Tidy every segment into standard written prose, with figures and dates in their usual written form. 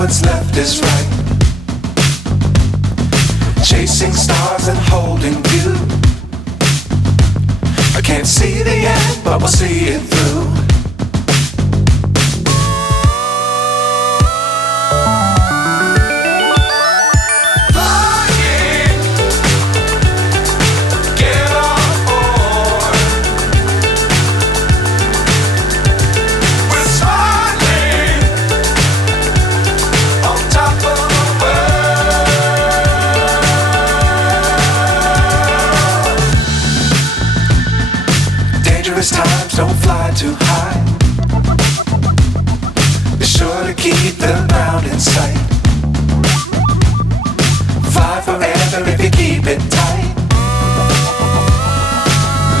what's left is right. Chasing stars and holding you. I can't see the end, but we'll see it through. Times don't fly too high. Be sure to keep the ground in sight. Fly forever if you keep it tight.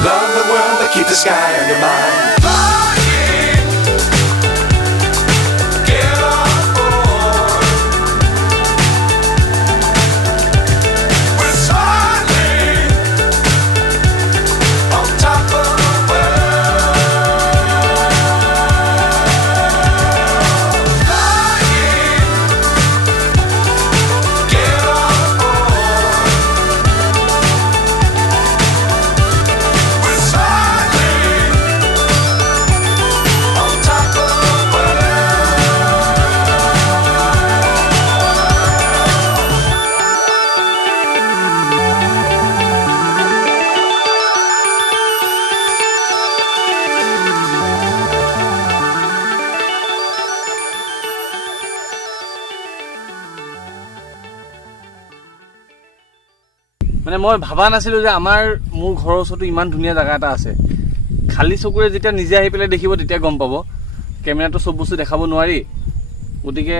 Love the world but keep the sky on your mind. মানে মই ভাবা নাছিলো যে আমাৰ মোৰ ঘৰৰ ওচৰতো ইমান ধুনীয়া জায়গা এটা আছে। খালি চকুৰে যেতিয়া নিজে আহি পেলাই দেখিব তেতিয়া গম পাব। কেমেৰাটো সব বস্তু দেখাব নোৱাৰি, গতিকে